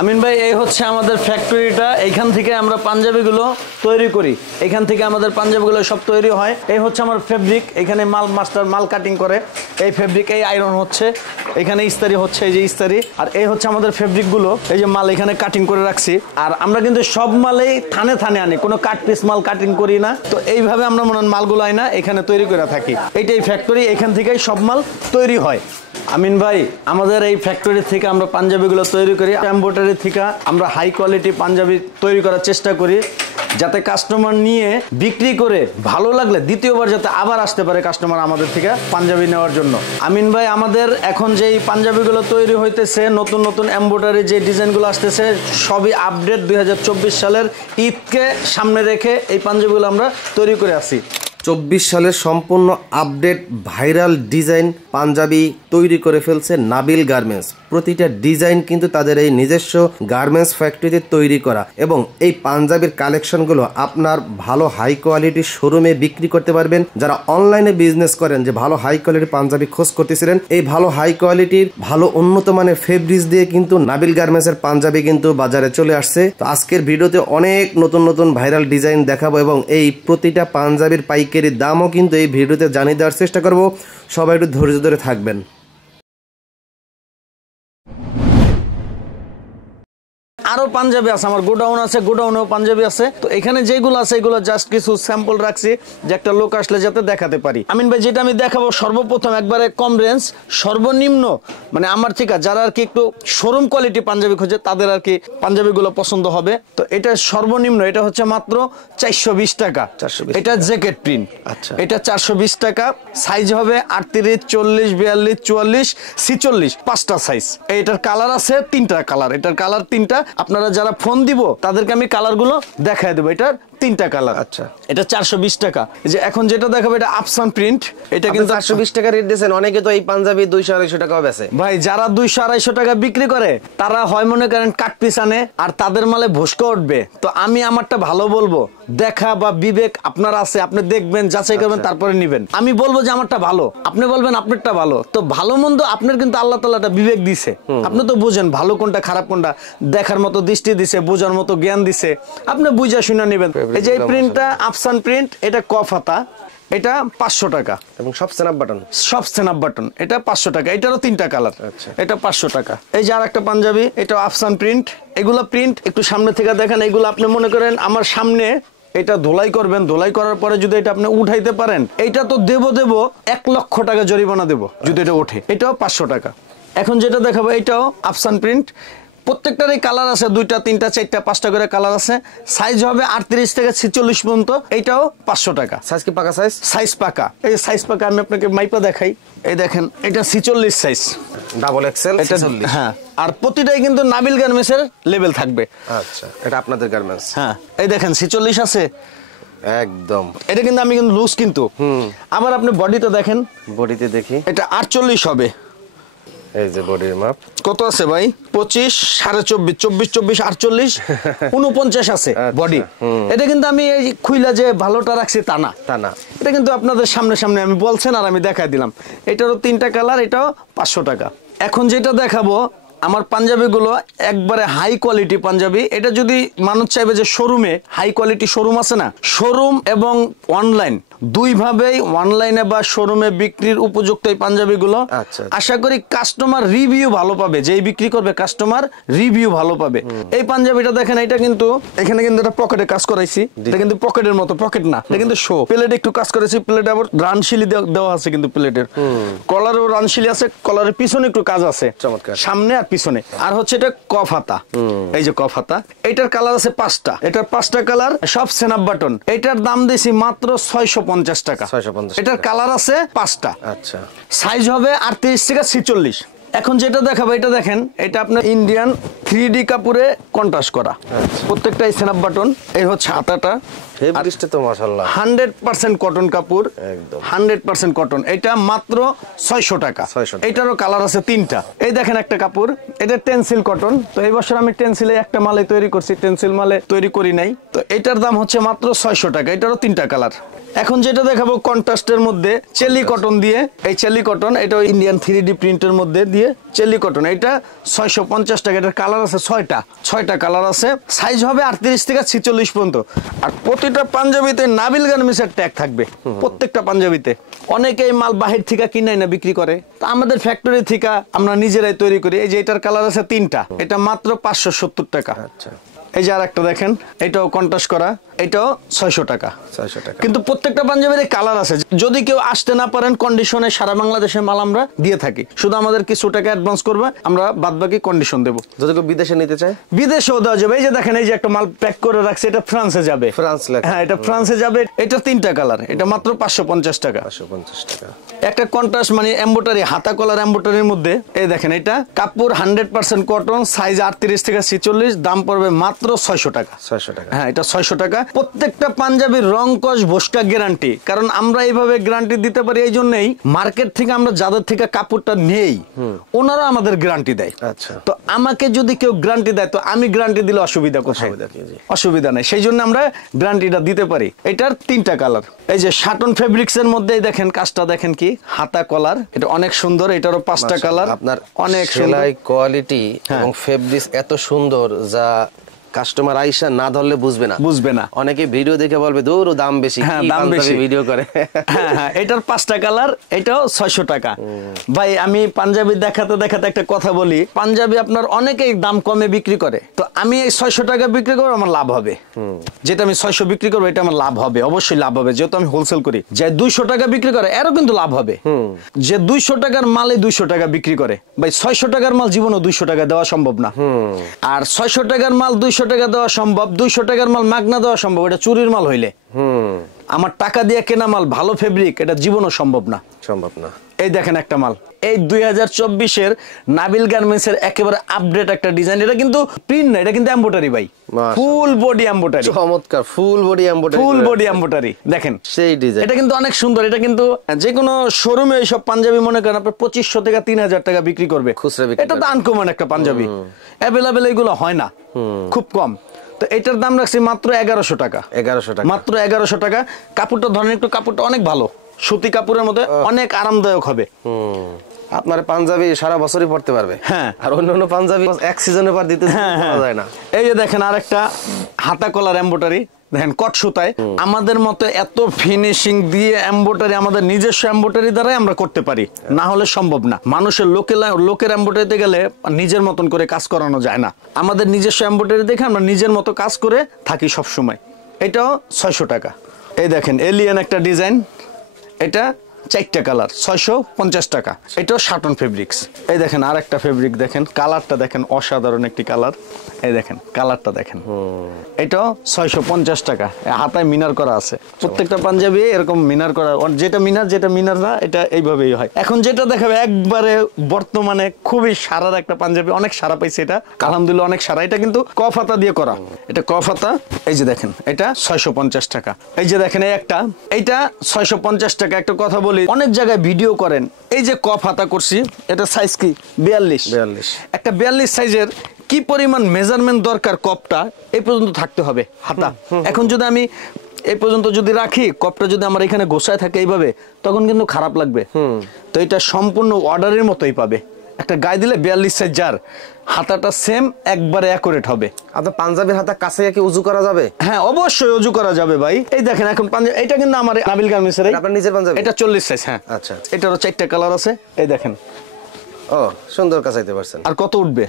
আমিন ভাই, এই হচ্ছে আমাদের ফ্যাক্টরিটা। এইখান থেকে আমরা পাঞ্জাবিগুলো তৈরি করি, এখান থেকে আমাদের পাঞ্জাবিগুলো সব তৈরি হয়। এই হচ্ছে আমার ফেব্রিক, এখানে মাস্টার মাল কাটিং করে এই ফেব্রিক, এই আয়রন হচ্ছে, এখানে ইস্তারি হচ্ছে, এই যে ইস্তারি। আর এই হচ্ছে আমাদের ফেব্রিকগুলো, এই যে মাল এখানে কাটিং করে রাখছি। আর আমরা কিন্তু সব মালেই থানে থানে আনি, কোনো কাট পিস মাল কাটিং করি না। তো এইভাবে আমরা মনে হয় মালগুলো আই না, এখানে তৈরি করে থাকি। এইটাই ফ্যাক্টরি, এখান থেকেই সব মাল তৈরি হয়। আমিন ভাই, আমাদের এই ফ্যাক্টরি থেকে আমরা পাঞ্জাবিগুলো তৈরি করি। এমব্রয়ডারি থেকে আমরা হাই কোয়ালিটি পাঞ্জাবি তৈরি করার চেষ্টা করি, যাতে কাস্টমার নিয়ে বিক্রি করে ভালো লাগলে দ্বিতীয়বার যাতে আবার আসতে পারে কাস্টমার আমাদের থেকে পাঞ্জাবি নেওয়ার জন্য। আমিন ভাই, আমাদের এখন যেই পাঞ্জাবিগুলো তৈরি হইতেছে, নতুন নতুন এমব্রয়ডারি যে ডিজাইনগুলো আসতেছে, সবই আপডেট 2024 সালের ঈদকে সামনে রেখে এই পাঞ্জাবিগুলো আমরা তৈরি করে আসি। 24 সালের সম্পূর্ণ আপডেট ভাইরাল ডিজাইন পাঞ্জাবি তৈরি করে ফেলছে নাবিল গার্মেন্টস। প্রতিটা ডিজাইন কিন্তু তাদের এই নিজস্ব গার্মেন্টস ফ্যাক্টরিতে তৈরি করা, এবং এই পাঞ্জাবির কালেকশনগুলো আপনার ভালো হাই কোয়ালিটির শোরুমে বিক্রি করতে পারবেন। যারা অনলাইনে বিজনেস করেন, যে ভালো হাই কোয়ালিটির পাঞ্জাবি খোঁজ করতেছিলেন, এই ভালো হাই কোয়ালিটির ভালো উন্নত মানের ফেব্রিক্স দিয়ে কিন্তু নাবিল গার্মেন্টসের পাঞ্জাবি কিন্তু বাজারে চলে আসছে। তো আজকের ভিডিওতে অনেক নতুন নতুন ভাইরাল ডিজাইন দেখাবো, এবং এই প্রতিটা পাঞ্জাবির পাইকারি দামও কিন্তু এই ভিডিওতে জানিয়ে দেওয়ার চেষ্টা করব। সবাই একটু ধৈর্য ধরে থাকবেন। আরো পাঞ্জাবি আছে, আমার গোডাউন আছে, গোডাউনেও পাঞ্জাবি আছে। তো এখানে যেগুলো আছে এগুলো জাস্ট কিছু স্যাম্পল রাখছি, যে একটা লোক আসলে যাতে দেখাতে পারি। আমিন ভাই, যেটা আমি দেখাবো সর্বপ্রথম একবারে কম রেঞ্জ, সর্বনিম্ন মানে আমার ঠিক আছে, যারা আর কি একটু শোরুম কোয়ালিটি পাঞ্জাবি খোঁজে তাদের আর কি পাঞ্জাবিগুলো পছন্দ হবে। তো এটা সর্বনিম্ন, এটা হচ্ছে মাত্র 420 টাকা। এটা জ্যাকেট প্রিন্ট। আচ্ছা, এটা 420 টাকা। সাইজ হবে 38, 40, 42, 44, 46, 5টা সাইজ। এটার কালার আছে 3টা কালার, এটার কালার 3টা। আপনারা যারা ফোন দিব তাদেরকে আমি কালারগুলো দেখায় দেবো। এটার 3টা কালার। আচ্ছা, এটা 420 টাকা। যে এখন যেটা দেখাবো এটা আফসান প্রিন্ট। এটা কিন্তু 420 টাকা রেট দিয়েছেন। অনেকে তো এই পাঞ্জাবি 200-250 টাকাও বেচে। ভাই, যারা 200-250 টাকা বিক্রি করে তারা হয় মনে করেন কাট পিস আনে, আর তাদের মালে ভুসকা উঠবে। তো আমি আমারটা ভালো বলবো, দেখা বা বিবেক আপনার আছে, আপনি দেখবেন, যাচাই করবেন, তারপরে নিবেন। আমি বলবো যে আমারটা ভালো, আপনি বলবেন আপনারটা ভালো। তো ভালো মন্দ আপনার কিন্তু আল্লাহ তাআলা একটা বিবেক দিছে, আপনি তো বুঝেন ভালো কোনটা খারাপ কোনটা, দেখার মতো দৃষ্টি দিছে, বোঝার মতো জ্ঞান দিছে, আপনি বুঝা শুনে নেবেন। এই যে প্রিন্টটা আফসান প্রিন্ট, এটা কফাতা, এটা 500 টাকা, এবং সব স্ন্যাপ বাটন, সব স্ন্যাপ বাটন। এটা 500 টাকা। এটারও 3টা কালার। এটা 500 টাকা। এই যে আরেকটা পাঞ্জাবি, এটা আফসান প্রিন্ট। এগুলো প্রিন্ট একটু সামনে থেকে দেখেন, এগুলো আপনি মনে করেন আমার সামনে এটা ধোলাই করবেন, ধোলাই করার পরে যদি এটা আপনি উঠাইতে পারেন, এটা তো দেব 1 লক্ষ টাকা জরিমানা দেব যদি এটা ওঠে। এটাও 500 টাকা। এখন যেটা দেখাবো এটাও আফসান প্রিন্ট। প্রত্যেকটারই কালার আছে 2টা, 3টা, 4টা, 5টা করে কালার আছে। সাইজ হবে 38 থেকে 46 পর্যন্ত। এটাও 500 টাকা। সাইজ কি পাকা সাইজ? সাইজ পাকা। এই সাইজ পাকা আমি আপনাকে মাইপা দেখাই। এই দেখেন, এটা 46 সাইজ, ডাবল এক্সেল 46। হ্যাঁ, আর প্রতিটাই কিন্তু নাবিল গার্মেন্টসের লেভেল থাকবে। আচ্ছা, এটা আপনাদের গার্মেন্টস। হ্যাঁ, এই দেখেন 46 আছে একদম। এটা কিন্তু আমি কিন্তু লুজ কিন্তু। আবার আপনি বডিতে দেখেন, বডিতে দেখি, এটা 48 হবে। এই যে বডির মাপ কত আছে ভাই? 25, 24.5, 24, 48, 49 আছে বডি। এটা কিন্তু আমি এই খুইলা যে ভালোটা রাখছি তা না। এটা কিন্তু আপনাদের সামনে সামনে আমি বলছেন আর আমি দেখাই দিলাম। এটারও 3টা কালার, এটাও 500 টাকা। এখন যেটা দেখাবো আমার পাঞ্জাবিগুলো একবারে হাই কোয়ালিটি পাঞ্জাবি। এটা যদি মানুষ চাইবে যে শোরুমে হাই কোয়ালিটি শোরুম আছে না, শোরুম এবং অনলাইন দুইভাবেই, অনলাইনে বা শোরুমে বিক্রির উপযুক্ত এই পাঞ্জাবিগুলো। আশা করি কাস্টমার রিভিউ ভালো পাবে, যেই বিক্রি করবে কাস্টমার রিভিউ ভালো পাবে। এই পাঞ্জাবিটা দেখেন, এটা কিন্তু এখানে কিন্তু এটা পকেটে কাজ করাইছি। এটা কিন্তু পকেটের মতো, পকেট না, এটা কিন্তু শো। প্লেটে একটু কাজ করেছি, প্লেটে আবার রানশিলি দেওয়া আছে কিন্তু প্লেটের। কলারেও রানশিলি আছে, কলারের পিছনে একটু কাজ আছে, সামনে আর পিছনে। আর হচ্ছে এটা কফাতা, এই যে কফাতা। এটার কালার আছে 5টা, এটার 5টা কালার, সব স্ন্যাপ বাটন। এটার দাম দিয়েছি মাত্র 650 টাকা। এটার কালার আছে 5টা। আচ্ছা, সাইজ হবে 38 থেকে 46। এখন যেটা দেখাবো এটা দেখেন, এটা আপনার ইন্ডিয়ান 3D কাপড়ে কন্ট্রাস্ট করা। প্রত্যেকটাই স্ন্যাপ বাটন। এই হচ্ছে হাতাটা, ফেব্রিকটা তো মাশাআল্লাহ 100% কটন কাপড়, একদম 100% কটন। এটা মাত্র 600 টাকা। এটারও কালার আছে 3টা। এই দেখেন একটা কাপড়, এটা টেনসিল কটন। তো এই বছর আমি টেনসিলে একটা মালে তৈরি করছি, টেনসিল মালে তৈরি করি নাই। তো এটার দাম হচ্ছে মাত্র 600 টাকা। এটারও 3টা কালার। এখন যেটা দেখাবো কন্ট্রাস্টের মধ্যে চেলি কটন দিয়ে, এই চেলি কটন এটা ইন্ডিয়ান 3D প্রিন্টের মধ্যে দিয়ে চেলি কটন, এটা 650 টাকা। এটার কালার আছে 6টা কালার আছে, সাইজ হবে 38 থেকে 46 পর্যন্ত। আর প্রতিটা পাঞ্জাবিতে নাবিল গার্মেন্টসের ট্যাগ থাকবে, প্রত্যেকটা পাঞ্জাবিতে। অনেকে এই মাল বাহির থেকে কিনাই না বিক্রি করে, তো আমাদের ফ্যাক্টরি থেকে আমরা নিজেরাই তৈরি করি। এই যে এটার কালার আছে 3টা, এটা মাত্র 570 টাকা। আচ্ছা, এই যে আরেকটা দেখেন, এটাও কন্ট্রাস্ট করা, এটাও 600 টাকা। কিন্তু প্রত্যেকটা পাঞ্জাবির কালার আছে। যদি কেউ আসতে না পারেন, কন্ডিশনে সারা বাংলাদেশে মাল আমরা দিয়ে থাকি, শুধু আমাদের কিছু টাকা অ্যাডভান্স করবে, আমরা বাদবাকি কন্ডিশন দেবো। যদি কেউ বিদেশে নিতে চায়, বিদেশেও দেওয়া যাবে। এই যে দেখেন, এই যে একটা মাল প্যাক করে রাখছে, এটা ফ্রান্সে যাবে। হ্যাঁ, এটা ফ্রান্সে যাবে। এটা 3টা কালার, এটা মাত্র 550 টাকা। একটা কন্ট্রাস্ট মানে এমব্রয়ডারি, হাতা কলার এমব্রয়ডারির মধ্যে, এই দেখেন, এটা কাপড় 100% কটন, সাইজ 38 থেকে 46, দাম পড়বে মাত্র 600 টাকা। হ্যাঁ, এটা 600 টাকা। প্রত্যেকটা পাঞ্জাবির রং কস ভোসকা গ্যারান্টি, কারণ আমরা এইভাবে গ্যারান্টি দিতে পারি এই জন্যই, মার্কেট থেকে আমরা যাদের থেকে কাপড়টা নেই ওনারা আমাদের গ্যারান্টি দেয়। আচ্ছা, তো আমাকে যদি কেউ গ্যারান্টি দেয়, তো আমি গ্যারান্টি দিলে অসুবিধা কোথায়? অসুবিধা নাই, সেই জন্য আমরা গ্যারান্টিটা দিতে পারি। এটার 3টা কালার। এই যে শাটন ফেব্রিক্স এর মধ্যে দেখেন, কাজটা দেখেন কি, হাতা কলার, এটা অনেক সুন্দর। এটারও 5টা কালার। আপনার অনেক সেলাই কোয়ালিটি এবং ফেব্রিক্স এত সুন্দর, যা কাস্টমার আইসা না ধরলে বুঝবে না। অনেকে ভিডিও দেখে বলবে দূর দাম বেশি, দাম বেশি ভিডিও করে। হ্যাঁ, এটার 5টা কালার, এটাও 600 টাকা। ভাই, আমি পাঞ্জাবি দেখাতে দেখাতে একটা কথা বলি, পাঞ্জাবি আপনার অনেকেই দাম কমে বিক্রি করে, তো আমি এই 600 টাকা বিক্রি করবো, আমার লাভ হবে। যেটা আমি 600 বিক্রি করবো, এটা আমার লাভ হবে, অবশ্যই লাভ হবে, যেহেতু আমি হোলসেল করি। যে 200 টাকা বিক্রি করে, এরও কিন্তু লাভ হবে। যে 200 টাকার মালে 200 টাকা বিক্রি করে, ভাই 600 টাকার মাল জীবনও 200 টাকা দেওয়া সম্ভব না। আর 600 টাকার মাল 200 টাকা দেওয়া সম্ভব, 200 টাকার মাল মাগনা দেওয়া সম্ভব, এটা চুরির মাল হইলে। আমার টাকা দিয়ে কেনা মাল, ভালো ফেব্রিক, এটা জীবনও সম্ভব না। এই দেখেন একটা মাল, এই 2024-এর নাবিল গার্মেন্টস এর একেবারে আপডেট একটা ডিজাইন। এটা কিন্তু প্রিন্ট না, এটা কিন্তু এমব্রয়ডারি ভাই, ফুল বডি এমব্রয়ডারি। চমৎকার, ফুল বডি এমব্রয়ডারি। দেখেন সেই ডিজাইন, এটা কিন্তু অনেক সুন্দর। এটা কিন্তু যে কোনো শোরুমে এইসব পাঞ্জাবি মনে করেন আপনার 2500 থেকে 3000 টাকা বিক্রি করবে খুচরা। এটা তো আনকমন একটা পাঞ্জাবি, অ্যাভেলেবেল এগুলো হয় না, খুব কম। তো এটার দাম রাখছি মাত্র 1100 টাকা। মাত্র 1100 টাকা। কাপড়টা ধরেন একটু, কাপড়টা অনেক ভালো, সুতি কাপড়ের মধ্যে, অনেক আরামদায়ক হবে। আপনার পাঞ্জাবি সারা বছরই পড়তে পারবে। হ্যাঁ, আর অন্যান্য পাঞ্জাবি এক সিজনে পর দিতে যায় না। এই যে দেখেন আরেকটা হাতা কলার এমব্রয়ডারি, দেখেন কট সুতায়। আমাদের মতো এত ফিনিশিং দিয়ে এমব্রয়ডারি, আমাদের নিজস্ব এমব্রয়ডারি দ্বারাই আমরা করতে পারি, না হলে সম্ভব না। মানুষের লোকের এমব্রয়ডারিতে গেলে নিজের মতন করে কাজ করানো যায় না। আমাদের নিজস্ব এমব্রয়ডারি দেখে আমরা নিজের মতো কাজ করে থাকি সব সময়। এটাও 600 টাকা। এই দেখেন এলিয়ান একটা ডিজাইন, এটা 4টা কালার, 650 টাকা। এটাও শাটন ফেব্রিক্স। এই দেখেন আরেকটা ফেব্রিক, দেখেন কালারটা দেখেন, অসাধারণ একটি কালার। এই দেখেন কালারটা দেখেন, এটাও 650 টাকা। হাতায় মিনার করা আছে, প্রত্যেকটা পাঞ্জাবি এরকম মিনার করা, যেটা মিনার না, এটা এইভাবেই হয়। এখন যেটা দেখাবে একবারে বর্তমানে খুবই সারার একটা পাঞ্জাবি, অনেক সারা পাইছে এটা, আলহামদুলিল্লাহ অনেক সারা। এটা কিন্তু কফ হাতা দিয়ে করা, এটা কফ হাতা। এই যে দেখেন, এটা 650 টাকা। এই যে দেখেন এইটা 650 টাকা। একটা কথা বলি, অনেক জায়গায় ভিডিও করেন, এই যে কফ হাতা করছি, এটা সাইজ কি 42। একটা 42 সাইজের কি পরিমাণ মেজারমেন্ট দরকার, কপটা এই পর্যন্ত থাকতে হবে হাতা। এখন যদি আমি এই পর্যন্ত যদি রাখি, কপটা যদি আমার এখানে গোছায় থাকে এইভাবে, তখন কিন্তু খারাপ লাগবে। তো এটা সম্পূর্ণ অর্ডারের মতোই পাবে। একটা গায়ে দিলে 42 সাইজ, যার হাতাটা সেম একবারে অ্যাকুরেট হবে। আপনার পাঞ্জাবির হাতা কাছে কি উজু করা যাবে? হ্যাঁ, অবশ্যই উজু করা যাবে ভাই। এই দেখেন এখন পাঞ্জাবি, এটা কিন্তু আমার নাবিল গার্মেন্টস এর, আপনার নিজের পাঞ্জাবি, এটা 40 সাইজ। হ্যাঁ, আচ্ছা। এটারও 4টা কালার আছে। এই দেখেন, ও সুন্দর কাছাইতে পারছেন। আর কত উঠবে?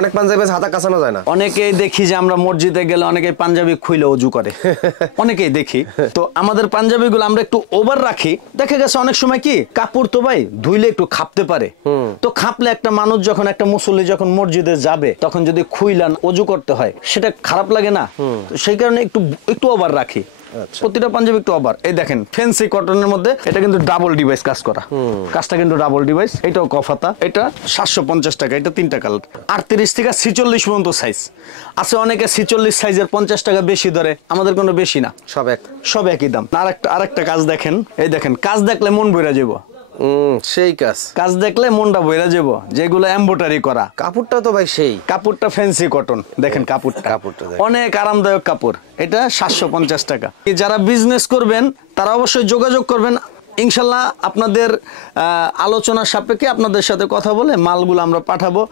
অনেক পাঞ্জাবি হাতা কাছানো যায় না। অনেকেই দেখি যে আমরা মসজিদে গেলে অনেকে পাঞ্জাবি খুইলে ওযু করে, অনেকেই দেখি। তো আমাদের পাঞ্জাবিগুলো আমরা একটু ওভার রাখি। দেখা গেছে অনেক সময় কি কাপড় তো ভাই ধুইলে একটু খাপতে পারে, তো খাপলে একটা মানুষ যখন, একটা মুসল্লি যখন মসজিদে যাবে, তখন যদি খুইলান ওযু করতে হয়, সেটা খারাপ লাগে না? সেই কারণে একটু ওভার রাখি। প্রতিটা পাঞ্জাবি একটু ওভার। এই দেখেন ফ্যান্সি কটনের মধ্যে, এটা কিন্তু ডাবল ডিভাইস কাজ করা, কাজটা কিন্তু ডাবল ডিভাইস। এটাও কফাতা, এটা 750 টাকা। এটা 3টা কালার, 38 থেকে 46 পর্যন্ত সাইজ আছে। অনেকে 46 সাইজের 50 টাকা বেশি ধরে, আমাদের কোনো বেশি না, সব একই দাম। আরেকটা কাজ দেখেন, এই দেখেন কাজ দেখলে মন ভরে যাবো। সেই কাজ কাজ দেখলে মনটা বইরা যাব, যেগুলো এমব্রয়ডারি করা। কাপড়টা তো ভাই সেই, কাপড়টা ফ্যান্সি কটন, দেখেন কাপড়টা অনেক আরামদায়ক কাপড়। এটা 750 টাকা। যারা বিজনেস করবেন তারা অবশ্যই যোগাযোগ করবেন, ইনশাল্লাহ আপনাদের আলোচনার সাপেক্ষে আপনাদের সাথে কথা বলে মালগুলো আমরা পাঠাবো।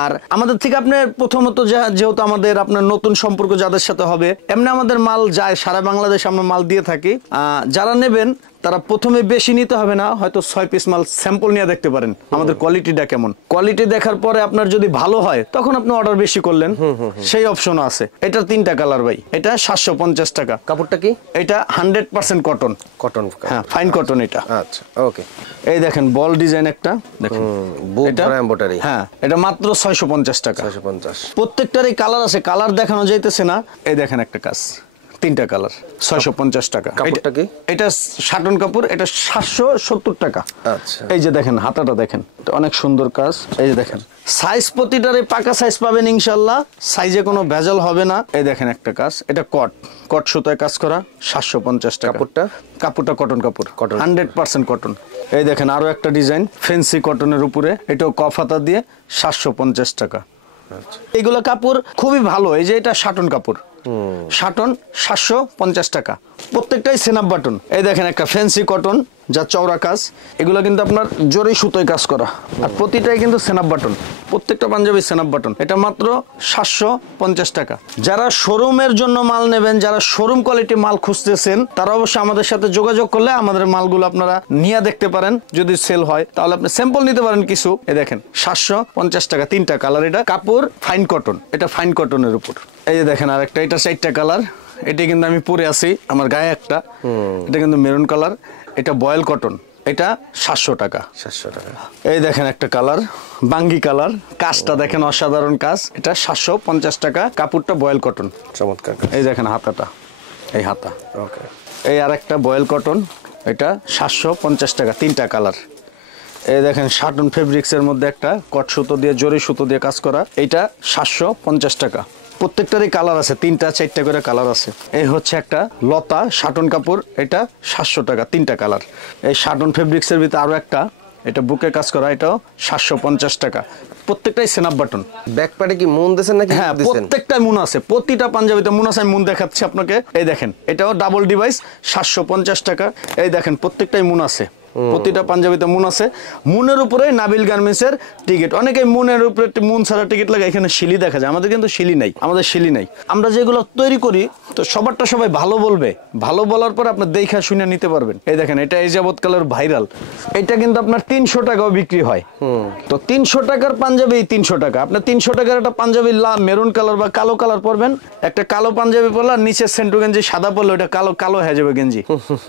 আর আমাদের থেকে আপনি প্রথমত যেহেতু আমাদের আপনার নতুন সম্পর্ক যাদের সাথে হবে, এমনি আমাদের মাল যায় সারা বাংলাদেশ, আমরা মাল দিয়ে থাকি। যারা নেবেন তারা প্রথমে বেশি নিতে হবে না, হয়তো 6 পিস মাল স্যাম্পল নিয়ে দেখতে পারেন আমাদের কোয়ালিটিটা কেমন। কোয়ালিটি দেখার পরে আপনার যদি ভালো হয় তখন আপনি অর্ডার বেশি করলেন, সেই অপশনও আছে। এটা 3টা কালার ভাই, এটা 750 টাকা। কাপড়টা কি? এটা 100% কটন। কটন, হ্যাঁ ফাইন কটন এটা। আচ্ছা ওকে। এই দেখেন বল ডিজাইন একটা, দেখেন এটা এমব্রয়ডারি। হ্যাঁ এটা মাত্র 650 টাকা। 650। প্রত্যেকটারই কালার আছে, কালার দেখানো যাইতেছে না। এই দেখেন একটা কাজ, 3টা কালার, 650 টাকা। কাপড়টা কি? এটা শাটন কাপড়, এটা 770 টাকা। আচ্ছা এই যে দেখেন হাতাটা দেখেন, এটা অনেক সুন্দর কাজ। এই যে দেখেন সাইজ প্রতিটারে পাকা সাইজ পাবেন ইনশাআল্লাহ, সাইজে কোনো ভেজাল হবে না। এই দেখেন একটা কাজ, এটা কট সুতায় কাজ করা, 750 টাকা। কাপড়টা কটন কাপড়, 100% কটন। এই দেখেন আরো একটা ডিজাইন ফেন্সি কটনের উপরে, এটাও কফ হাতা দিয়ে, 750 টাকা। এইগুলো কাপড় খুবই ভালো। এই যে এটা শাটন কাপড়, শাটন 750 টাকা। প্রত্যেকটাই সেনাপ বাটন। এই দেখেন একটা ফ্যান্সি কটন, যা চওড়া কাজ, এগুলো কিন্তু আপনার জরি সুতোয় কাজ করা, আর প্রতিটাই কিন্তু সেনাপ বাটন, প্রত্যেকটা পাঞ্জাবি সেনাপ বাটন। এটা মাত্র 750 টাকা। যারা শোরুমের জন্য মাল নেবেন, যারা শোরুম কোয়ালিটি মাল খুঁজতেছেন, তারা অবশ্যই আমাদের সাথে যোগাযোগ করলে আমাদের মালগুলো আপনারা নিয়ে দেখতে পারেন। যদি সেল হয় তাহলে আপনি স্যাম্পল নিতে পারেন কিছু। এই দেখেন 750 টাকা, 3টা কালার। এটা কাপড় ফাইন কটন, এটা ফাইন কটনের উপর। এই যে দেখেন আরেকটা, এটা 4টা কালার। এটা কিন্তু আমি পরে আছি, আমার গায়ে একটা, এটা কিন্তু মেরুন কালার। এটা বয়েল কটন, এটা 700 টাকা। 700 টাকা। এই দেখেন একটা কালার, বাঙ্গি কালার, কাজটা দেখেন অসাধারণ কাজ, এটা 750 টাকা। কাপড়টা বয়েল কটন, চমৎকার। এই দেখেন হাতাটা, এই হাতা। ওকে। এই আরেকটা বয়েল কটন, এটা 750 টাকা, 3টা কালার। এই দেখেন শাটন ফেব্রিক্সের মধ্যে একটা কট সুতো দিয়ে, জরি সুতো দিয়ে কাজ করা, এটা 750 টাকা। প্রত্যেকটারই কালার আছে, 3টা 4টা করে কালার আছে। এই হচ্ছে একটা লতা শাটন কাপড়, এটা 700 টাকা, 3টা কালার। এই শাটন ফেব্রিক্সের ভিতরে আরো একটা, এটা বুকে কাজ করা, এটাও 750 টাকা। প্রত্যেকটাই সেনাপ বাটন। ব্যাকপার্টে কি মুন দিয়েছেন নাকি? হ্যাঁ প্রত্যেকটা মুন আছে, প্রতিটা পাঞ্জাবিতে মুন আছে। আমি মুন দেখাচ্ছি আপনাকে। এই দেখেন এটাও ডাবল ডিভাইস, 750 টাকা। এই দেখেন প্রত্যেকটাই মুন আছে, প্রতিটা পাঞ্জাবিতে মুন আছে। মুনের উপরে নাবিল গার্মেন্টসের টিকিট। অনেকে মুনের উপরে মুন ছাড়া টিকিট লাগে, এখানে শিলি দেখা যায়, আমাদের কিন্তু শিলি নাই, আমাদের শিলি নাই। আমরা যেগুলো তৈরি করি তো সবারটা সবাই ভালো বলবে, ভালো বলার পর আপনি দেখা শুনে নিতে পারবেন। এই দেখেন এটা এই যাবৎকালের ভাইরাল, এটা কিন্তু আপনার 300 টাকাও বিক্রি হয়। তো 300 টাকার পাঞ্জাবি 300 টাকা। আপনার 300 টাকার একটা পাঞ্জাবি মেরুন কালার বা কালো কালার পরবেন, একটা কালো পাঞ্জাবি পরলে নিচে সেন্টু গেঞ্জি সাদা পরলে ওটা কালো কালো হয়ে যাবে গেঞ্জি।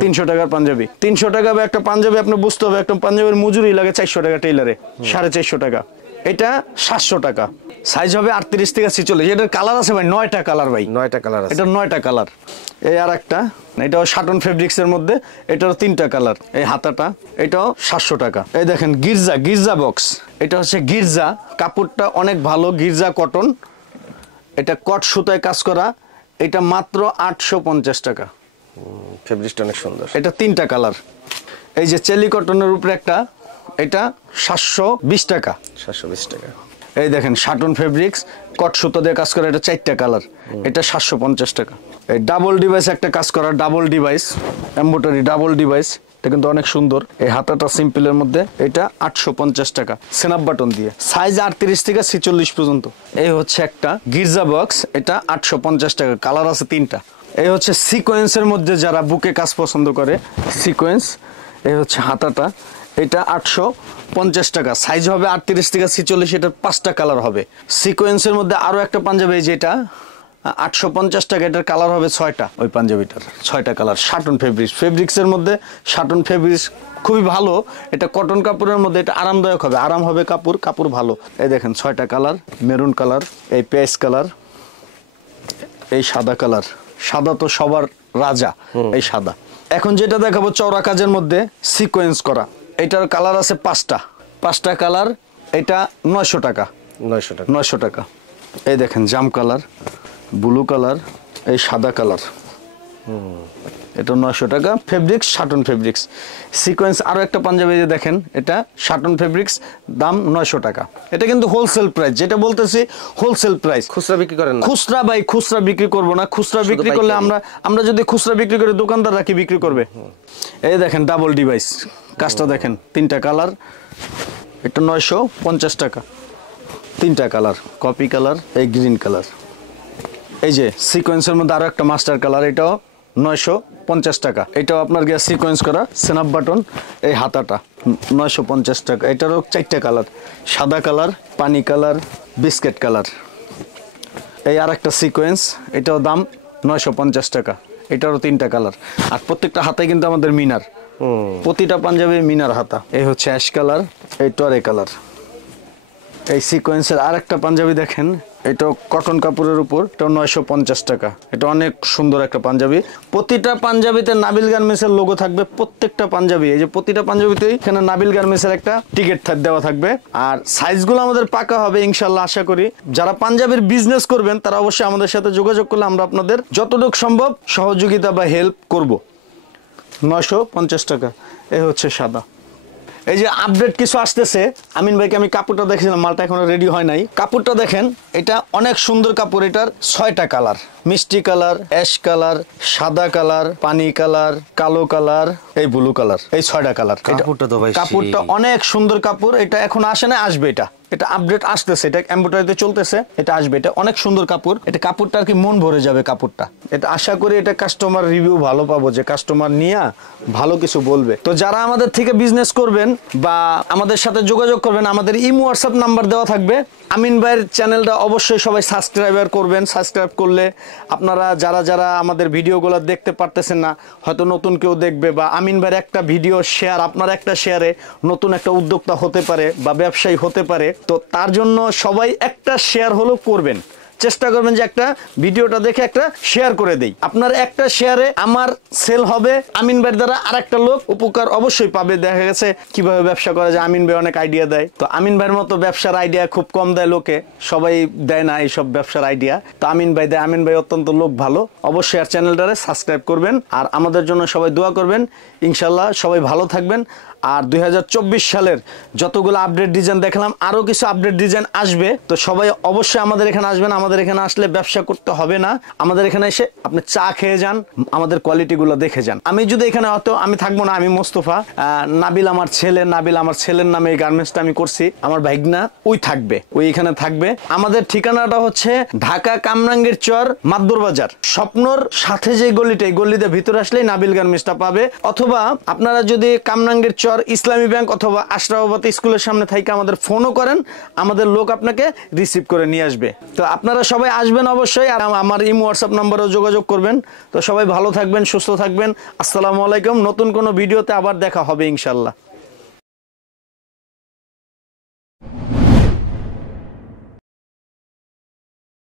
300 টাকার পাঞ্জাবি, 300 টাকা একটা পাঞ্জাবি আপনি বুঝতে হবে, একটা পাঞ্জাবির মজুরি লাগে 400 টাকা টেইলারে, 450 টাকা। এটা 700 টাকা। সাইজ হবে 38 থেকে 46। এটার কালার আছে ভাই 9টা কালার ভাই, 9টা কালার আছে। এটা 9টা কালার। এই আর একটা, এটাও শাটন ফেব্রিক্সের মধ্যে, এটারও 3টা কালার। এই হাতাটা, এটাও 700 টাকা। এই দেখেন গির্জা বক্স, এটা হচ্ছে গির্জা, কাপড়টা অনেক ভালো, গির্জা কটন, এটা কট সুতায় কাজ করা, এটা মাত্র 850 টাকা। ফেব্রিকটা অনেক সুন্দর। এটা 3টা কালার। এই যে চেলি কটনের উপরে একটা, এটা 720 টাকা। 720 টাকা। এই দেখেন শাটন ফেব্রিক্স, কট সুতো দিয়ে কাজ করা, এটা 4টা কালার, এটা 750 টাকা। এই ডাবল ডিভাইস একটা কাজ করা, double device embroidery double device, এটা কিন্তু অনেক সুন্দর। এই হাতাটা সিম্পলের মধ্যে, এটা 850 টাকা সেনাপ বাটন দিয়ে, সাইজ 38 থেকে 46 পর্যন্ত। এই হচ্ছে একটা গির্জা বক্স, এটা 850 টাকা, কালার আছে 3টা। এই হচ্ছে সিকোয়েন্সের মধ্যে যারা বুকে কাজ পছন্দ করে, সিকোয়েন্স। এই হচ্ছে হাতাটা, এটা 850 টাকা, সাইজ হবে 38 থেকে 46, এটার 5টা কালার হবে। সিকোয়েন্সের মধ্যে আরো একটা পাঞ্জাবি, যেটা 850 টাকা, এটার কালার হবে 6টা, ওই পাঞ্জাবিটার 6টা কালার। শাটন ফেব্রিক্সের মধ্যে, শাটন ফেব্রিক্স খুবই ভালো, এটা কটন কাপড়ের মধ্যে, এটা আরামদায়ক হবে, আরাম হবে কাপড় ভালো। এই দেখেন 6টা কালার, মেরুন কালার, এই পেঁয়াজ কালার, এই সাদা কালার। সাদা তো সবার রাজা, এই সাদা। এখন যেটা দেখাবো চওড়া কাজের মধ্যে সিকোয়েন্স করা, এটার কালার আছে 5টা কালার, এটা 900 টাকা। 900 টাকা। এই দেখেন জাম কালার, ব্লু কালার, এই সাদা কালার, এটা 900 টাকা। ফেব্রিক্স শাটন ফেব্রিক্স সিকোয়েন্স আরো একটা পাঞ্জাবি যে দেখেন, এটা শাটন ফেব্রিক্স, দাম 900 টাকা। এটা কিন্তু হোলসেল প্রাইস, যেটা বলতেছি হোলসেল প্রাইস। খুচরা বিক্রি করেন না? খুচরা ভাই খুচরা বিক্রি করব না। খুচরা বিক্রি করলে আমরা যদি খুচরা বিক্রি করে দোকানদাররা কি বিক্রি করবে? এই দেখেন ডাবল ডিভাইস কাজটা দেখেন, 3টা কালার, এটা 950 টাকা। 3টা কালার, কপি কালার, এই গ্রিন কালার, এই যে সিকোয়েন্সের মধ্যে আরো একটা মাস্টার কালার, এটাও 950 টাকা। এটাও আপনার গিয়ে সিকোয়েন্স করা স্ন্যাপ বাটন, এই হাতাটা 950 টাকা। এটারও 4টা কালার, সাদা কালার, পানি কালার, বিস্কিট কালার। এই আর একটা সিকোয়েন্স, এটাও দাম 950 টাকা। এটারও 3টা কালার। আর প্রত্যেকটা হাতায় কিন্তু আমাদের মিনার, প্রতিটা পাঞ্জাবি মিনার হাতা। এই হচ্ছে অ্যাশ কালার, এই টরে কালার। এই সিকোয়েন্সের আর একটা পাঞ্জাবি দেখেন, এটা কটন কাপড়ের উপর, এটা 950 টাকা। এটা অনেক সুন্দর একটা পাঞ্জাবি। প্রতিটা পাঞ্জাবিতে নাবিল গার্মেন্টসের লোগো থাকবে, প্রত্যেকটা পাঞ্জাবি। এই যে প্রতিটা পাঞ্জাবিতেই এখানে নাবিল গার্মেন্টসের একটা টিকিট দেওয়া থাকবে। আর সাইজগুলো আমাদের পাকা হবে ইনশাল্লাহ, আশা করি। যারা পাঞ্জাবির বিজনেস করবেন তারা অবশ্যই আমাদের সাথে যোগাযোগ করলে আমরা আপনাদের যতটুকু সম্ভব সহযোগিতা বা হেল্প করব। 950 টাকা। এই হচ্ছে সাদা। এই যে আপডেট কিছু আসতেছে, আমিন ভাইকে আমি কাপড়টা দেখেছিলাম, মালটা এখনো রেডি হয় নাই। কাপড়টা দেখেন, এটা অনেক সুন্দর কাপড়। এটার 6টা কালার, মিষ্টি কালার, অ্যাশ কালার, সাদা কালার, পানি কালার, কালো কালার, এই ব্লু কালার, এই 6টা কালার। কাপড়টা অনেক সুন্দর কাপড়। এটা এখন আসে না, আসবে। এটা আপডেট আসতেছে, এটা এমব্রয়ডারিতে চলতেছে, এটা আসবে। এটা অনেক সুন্দর কাপড়। এটা কাপড়টা আর কি মন ভরে যাবে কাপড়টা। এটা আশা করি এটা কাস্টমার রিভিউ ভালো পাবো, যে কাস্টমার নিয়ে ভালো কিছু বলবে। তো যারা আমাদের থেকে বিজনেস করবেন বা আমাদের সাথে যোগাযোগ করবেন, আমাদের ইমো হোয়াটসঅ্যাপ নাম্বার দেওয়া থাকবে। আমিন ভাইয়ের চ্যানেলটা অবশ্যই সবাই সাবস্ক্রাইবার করবেন। সাবস্ক্রাইব করলে আপনারা যারা আমাদের ভিডিওগুলো দেখতে পারতেছেন না, হয়তো নতুন কেউ দেখবে, বা আমিন ভাইয়ের একটা ভিডিও শেয়ার, আপনার একটা শেয়ারে নতুন একটা উদ্যোক্তা হতে পারে বা ব্যবসায়ী হতে পারে। তো তার জন্য সবাই একটা শেয়ার হলো করবেন, চেষ্টা করবেন যে একটা ভিডিওটা দেখে একটা শেয়ার করে দেই। আপনার একটা শেয়ারে আমার সেল হবে, আমিন ভাইয়ের দ্বারা আর একটা লোক উপকার অবশ্যই পাবে। দেখা গেছে কিভাবে ব্যবসা করা যায়, আমিন ভাই অনেক আইডিয়া দেয়। তো আমিন ভাইয়ের মতো ব্যবসার আইডিয়া খুব কম দেয় লোকে, সবাই দেয় না এইসব ব্যবসার আইডিয়া। তো আমিন ভাই দেয়। আমিন ভাই অত্যন্ত লোক ভালো। অবশ্যই আর চ্যানেলটারে সাবস্ক্রাইব করবেন, আর আমাদের জন্য সবাই দোয়া করবেন। ইনশাল্লাহ সবাই ভালো থাকবেন। আর 2024 সালের যতগুলো আপডেট ডিজাইন দেখলাম, আরো কিছু আপডেট ডিজাইন আসবে। তো সবাই অবশ্যই আমাদের এখানে আসবেন। আমাদের এখানে আসলে ব্যবসা করতে হবে না, আমাদের এখানে এসে আপনি চা খেয়ে যান, আমাদের কোয়ালিটিগুলো দেখে যান। আমি যদি এখানে হয়তো আমি থাকবো না, আমি মোস্তফা, নাবিল আমার ছেলে, নাবিল আমার ছেলের নামে এই গার্মেন্টসটা আমি করছি, আমার ভাইগনা ওই থাকবে, ওই এখানে থাকবে। আমাদের ঠিকানাটা হচ্ছে ঢাকা কামরাঙ্গীর চর, মাদুর বাজার, স্বপ্নর সাথে যে গলিটা, এই গলিতে ভিতরে আসলেই নাবিল গার্মেন্টসটা পাবে। অথবা আপনারা যদি কামরাঙ্গীর চর ইসলামী ব্যাংক অথবা আশরাফাবাদ স্কুলের সামনে থেকে আমাদের ফোনও করেন, আমাদের লোক আপনাকে রিসিভ করে নিয়ে আসবে। তো আপনারা সবাই আসবেন অবশ্যই, আর আমার ইমো হোয়াটসঅ্যাপ নাম্বারেও যোগাযোগ করবেন। তো সবাই ভালো থাকবেন, সুস্থ থাকবেন। আসসালামু আলাইকুম। নতুন কোনো ভিডিওতে আবার দেখা হবে ইনশাল্লাহ।